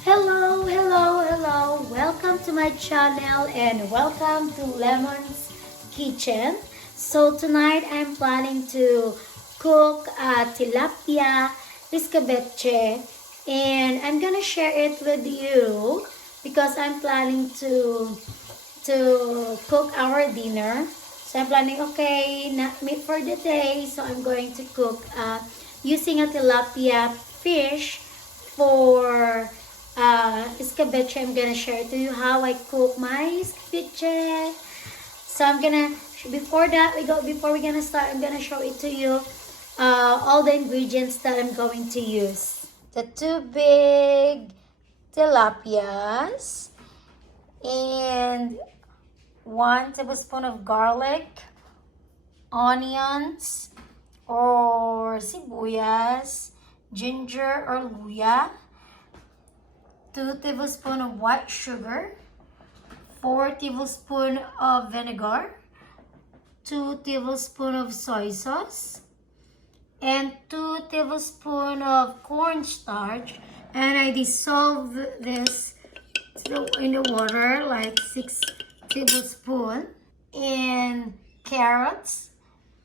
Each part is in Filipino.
Hello, hello, hello. Welcome to my channel and welcome to Lemon's Kitchen. So tonight I'm planning to cook tilapia escabeche and I'm gonna share it with you because I'm planning to cook our dinner. So I'm planning, okay, not meat for the day. So I'm going to cook using a tilapia fish for escabeche. I'm gonna share to you how I cook my escabeche. So I'm gonna before we're gonna start, I'm gonna show it to you all the ingredients that I'm going to use. The two big tilapias and 1 tablespoon of garlic, onions or sibuyas, ginger or luya, 2 tablespoons of white sugar, 4 tablespoons of vinegar, 2 tablespoons of soy sauce, and 2 tablespoons of cornstarch. And I dissolve this in the water like 6 tablespoons. And carrots,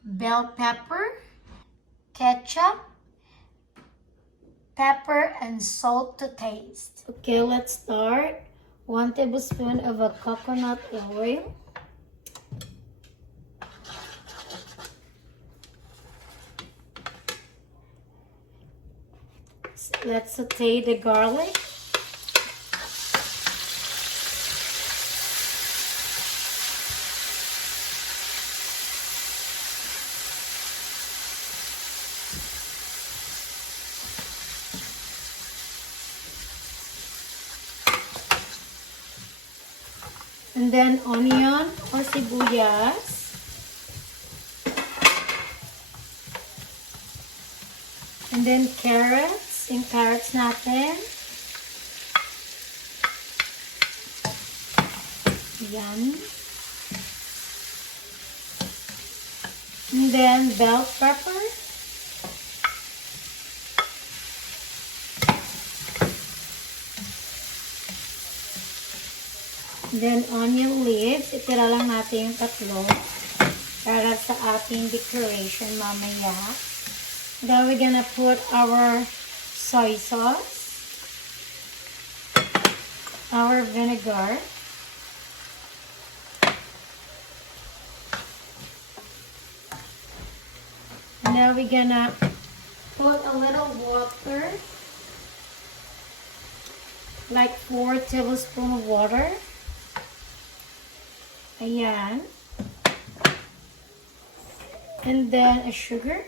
bell pepper, ketchup, pepper, and salt to taste. Okay, let's start. 1 tablespoon of a coconut oil. Let's saute the garlic. And then onion or sibuyas. And then carrots. Yung carrots natin. Yan. And then bell pepper. Then onion leaves, itira lang natin yung tatlo para sa ating decoration mamaya. Then we're gonna put our soy sauce, our vinegar, and now we're gonna put a little water, like 4 tablespoons of water. Ayan. And then a sugar.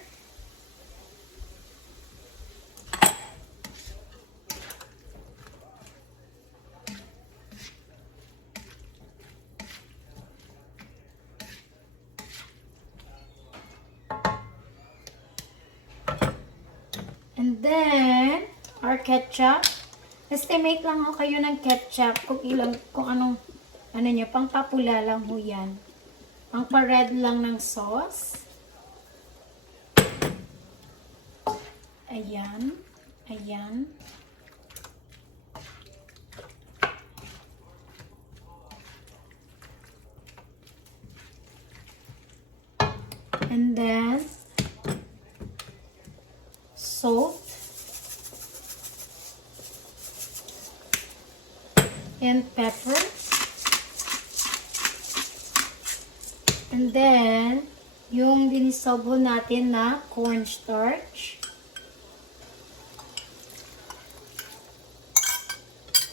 And then our ketchup. Estimate lang ho kayo ng ketchup kung ilang, kung anong ano niya, pang papula lang ho yan. Pang pa-red lang ng sauce. Ayan. Ayan. And then salt. And pepper. And then, yung dinisobo natin na cornstarch.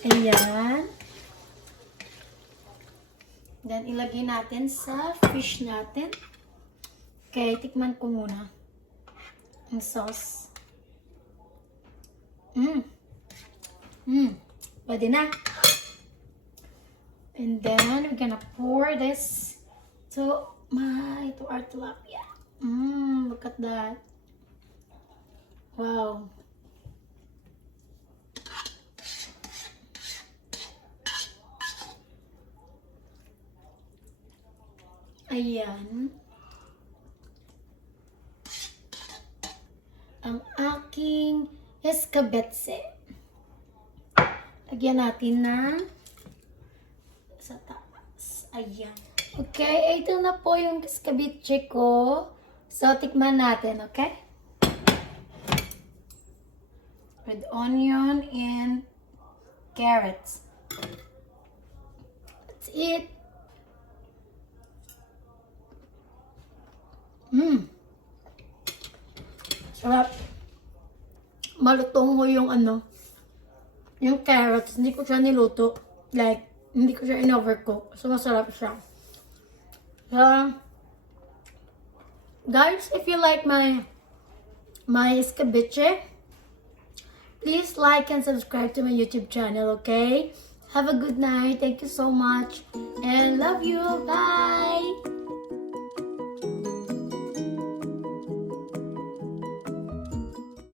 Ayan. Then, ilagay natin sa fish natin. Okay, tikman ko muna ang sauce. Pwede na. And then, we're gonna pour this to our tilapia. Look at that. Wow. Ayan. Ang aking escabeche. Lagyan natin na sa taas. Ayan. Okay, ito na po yung escabeche ko. So, tikman natin, okay? With onion and carrots. That's it. Sarap. Malutong ko yung yung carrots. Hindi ko siya niluto. Like, hindi ko siya in-overcook. So, masarap siya. So, guys, if you like my escabeche, please like and subscribe to my YouTube channel, okay? Have a good night. Thank you so much. And love you. Bye.